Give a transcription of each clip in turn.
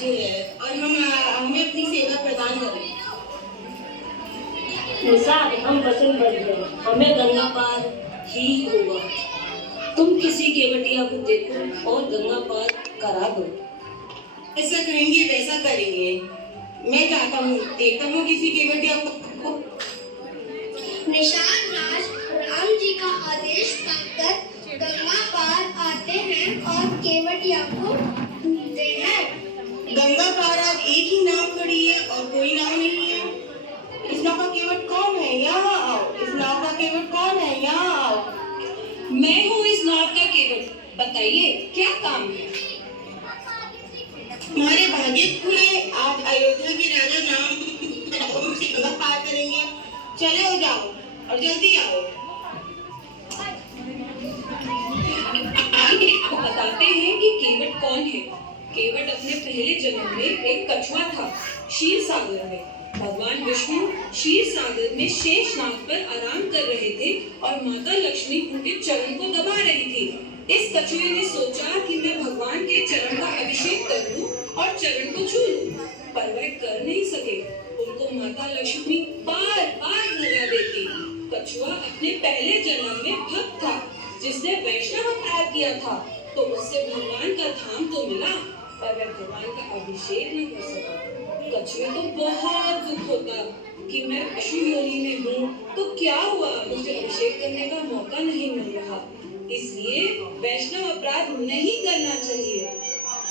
हाजिर है और हमें अपनी सेवा प्रदान करें। निसार, हम वचन बढ़ गए, हमें गंगा पार ही होगा। तुम किसी केवटिया को देखो और गंगा पार करा दो। ऐसा कहेंगे वैसा करेंगे। मैं चाहता हूँ, देखता हूँ किसी केवटिया को। निशान राज राम जी का आदेश पाकर गंगा पार आते हैं और केवटिया को ढूंढते हैं। गंगा पार अब एक ही नाव खड़ी है और कोई नाव नहीं है। इस नाव का केवट कौन है? यहाँ आओ। इस नाव का केवट कौन है? यहाँ आओ। मैं हूँ इस नाव का केवट, बताइए क्या काम है? हमारे भाग्य खुले, आज अयोध्या के राजा राम से गंगा पार करेंगे। चले हो जाओ और जल्दी आओ। बताते हैं कि केवट कौन है। केवट अपने पहले जन्म में एक कछुआ था, क्षीर सागर में। भगवान विष्णु क्षीर सागर में शेष नाग पर आराम कर रहे थे और माता लक्ष्मी उनके चरण को दबा रही थी। इस कछुए ने सोचा कि मैं भगवान के चरण का अभिषेक कर लूं और चरण को छू लूं, पर वह कर नहीं सके। उनको माता लक्ष्मी बार बार लगा देती। कछुआ अपने पहले जन्म में भक्त था जिसने वैष्णव अवतार किया था, तो उससे भगवान का धाम तो मिला, पर वह भगवान का अभिषेक न कर सका। कछुए को बहुत दुख होता कि मैं पशु योनि में हूँ, तो क्या हुआ, मुझे अभिषेक करने का मौका नहीं मिल रहा। इसलिए वैष्णव अपराध नहीं करना चाहिए।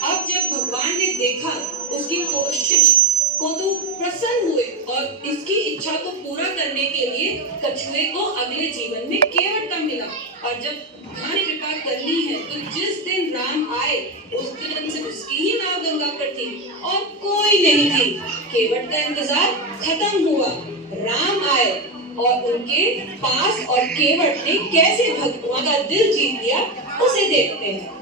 अब जब भगवान ने देखा उसकी कोशिश को तो प्रसन्न हुए और इसकी इच्छा को पूरा करने के लिए कछुए को अगले जीवन में केवट का मिला। और जब भगवान ने कृपा करनी है तो जिस दिन राम आए उस दिन से उसकी ही नाव गंगा पर थी और कोई नहीं थी। केवट का इंतजार खत्म हुआ, राम आए और उनके पास, और केवट ने कैसे भगवान का दिल जीत लिया उसे देखते हैं।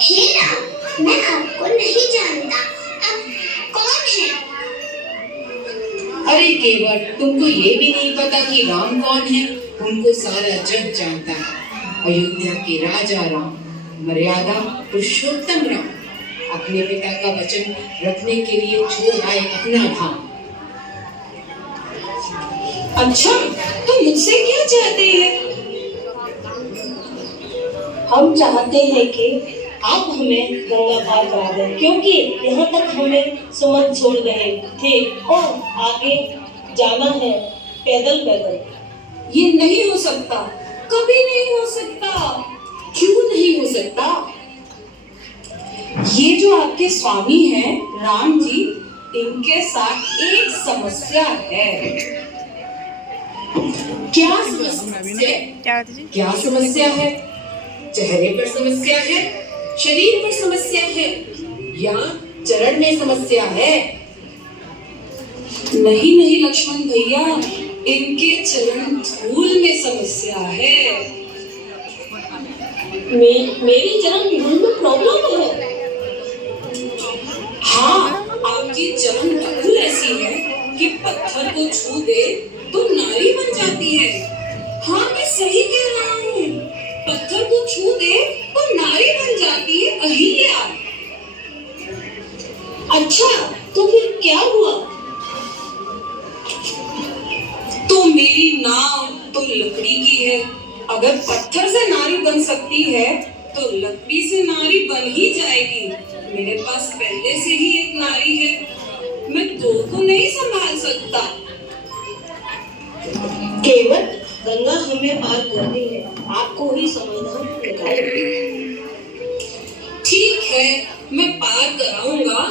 हे राम, मैं आपको नहीं जानता, आप कौन है? अरे केवट, तुमको ये भी नहीं पता कि राम कौन है? उनको सारा जग जानता है। अयोध्या के राजा राम, मर्यादा पुरुषोत्तम राम, अपने पिता का वचन रखने के लिए छोड़ आए अपना धाम। अच्छा, तो मुझसे क्या चाहते हैं? हम चाहते हैं कि आप हमें गंगा पार करा दें, क्योंकि यहाँ तक हमें सुमन छोड़ गए थे और आगे जाना है पैदल पैदल। ये नहीं हो सकता, कभी नहीं हो सकता। क्यों नहीं हो सकता? ये जो आपके स्वामी हैं राम जी, इनके साथ एक समस्या है। क्या समस्या? क्या समस्या है? चेहरे पर समस्या है, शरीर पर समस्या है, या चरण में समस्या है? नहीं नहीं लक्ष्मण भैया, इनके चरण धूल में समस्या है। मेरी चरण धूल में प्रॉब्लम है? हाँ, आपकी चरण धूल ऐसी है कि पत्थर को छू दे तो नारी बन जाती है। हाँ, मैं सही कह रहा हूँ, पत्थर को छू दे तो नारी बन जाती है अहिल्या। अच्छा, तो फिर क्या हुआ? तो मेरी नाव तो लकड़ी की है, अगर पत्थर से नारी बन सकती है तो लकड़ी से नारी बन ही जाएगी। मेरे पास पहले से ही एक नारी है, मैं दो को नहीं संभाल सकता। केवट, गंगा हमें पार करनी है, आपको ही समाधान निकालना। ठीक है, मैं पार कराऊंगा,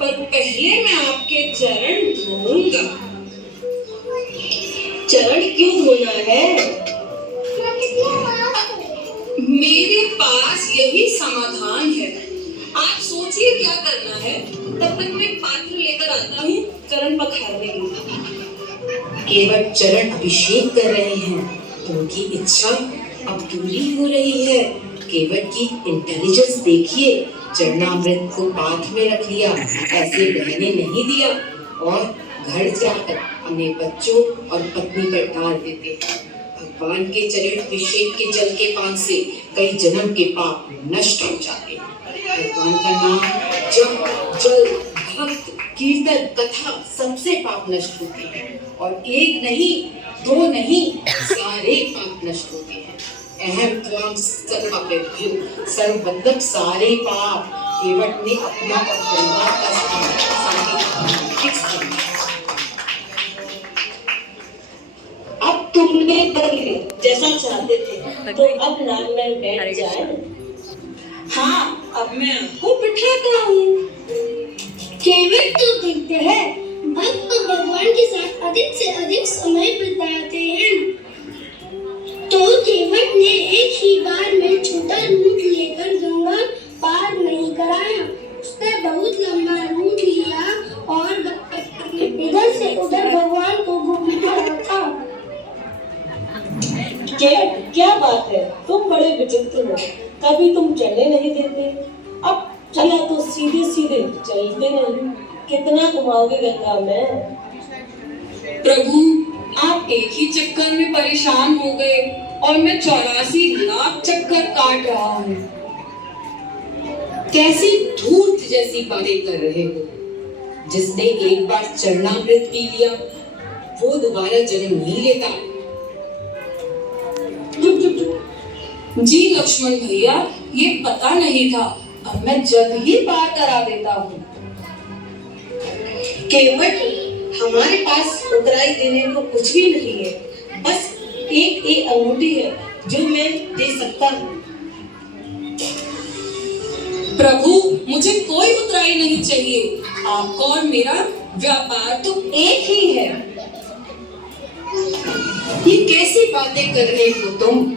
पर पहले मैं आपके चरण धोऊंगा। चरण क्यों धोना है? मेरे पास यही समाधान है। आप सोचिए क्या करना है, तब तक मैं पात्र लेकर आता हूँ चरण पखारने के लिए। केवट चरण अभिषेक कर रहे हैं, उनकी इच्छा अब पूरी हो रही है। केवट की इंटेलिजेंस देखिए, चरणामृत को पात्र में रख लिया, ऐसे बहने नहीं दिया, और घर जाकर अपने बच्चों और पत्नी पर डाल देते। भगवान के चरण अभिषेक के जल के पान से कई जन्म के पाप नष्ट हो जाते हैं। भगवान का नाम जप जल भक्त कीर्तन कथा सबसे पाप नष्ट होते हैं और एक नहीं दो नहीं सारे पाप नष्ट होते हैं। अहम त्वं सर्वपापेभ्यो सर्वबंधक सारे पाप केवट ने अपना और परिवार का स्थान फिक्स कर दिया। अब तुमने कर लिया जैसा चाहते थे, तो अब नाम में बैठ जाए। हाँ, अब मैं आपको बिठाता हूँ। केवट तो कहते हैं भक्त तो भगवान के साथ अधिक से अधिक समय बिताते हैं। तो केवट ने एक ही बार में छोटा रूट लेकर गंगा पार नहीं कराया। उसने बहुत लंबा रूट लिया और इधर से उधर भगवान को घूमता था। क्या बात है, तुम बड़े विचित्र हो। कभी तुम चलने नहीं देते, अब चला तो सीधे सीधे चलते नहीं। कितना घुमाओगे गंगा में? प्रभु, आप एक ही चक्कर में परेशान हो गए और मैं 84 लाख चक्कर काट रहा हूँ। कैसी धूर्त जैसी बातें कर रहे हो। जिसने एक बार चरणामृत पी लिया वो दोबारा जन्म नहीं लेता। जी लक्ष्मण भैया, ये पता नहीं था। अब मैं जल्द ही पार करा देता हूँ। केवट, हमारे पास उतराई देने को कुछ भी नहीं है, बस एक अंगूठी है जो मैं दे सकता हूँ। प्रभु, मुझे कोई उतराई नहीं चाहिए। आपका और मेरा व्यापार तो एक ही है। ये कैसी बातें कर रहे हो तुम?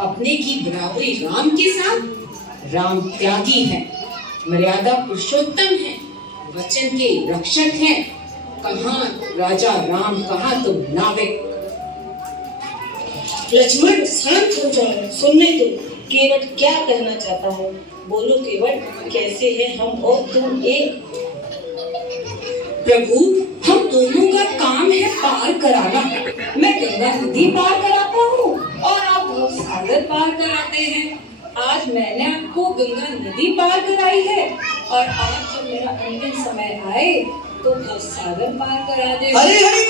अपने की बराबरी राम के साथ? राम त्यागी है, मर्यादा पुरुषोत्तम है, वचन के रक्षक हैं। कहाँ राजा राम, कहाँ तुम नाविक। लक्ष्मण, शांत हो जाओ, सुनने दो। केवट क्या कहना चाहता है? बोलो केवट, कैसे है हम और तुम एक? प्रभु, हम दोनों का काम है पार कराना। मैं गंगा नदी पार कराता हूँ और आप सागर पार कराते हैं। आज मैंने आपको गंगा नदी पार कराई है और आज जब मेरा अंतिम समय आए तो सागर पार करा दे। हरे हरे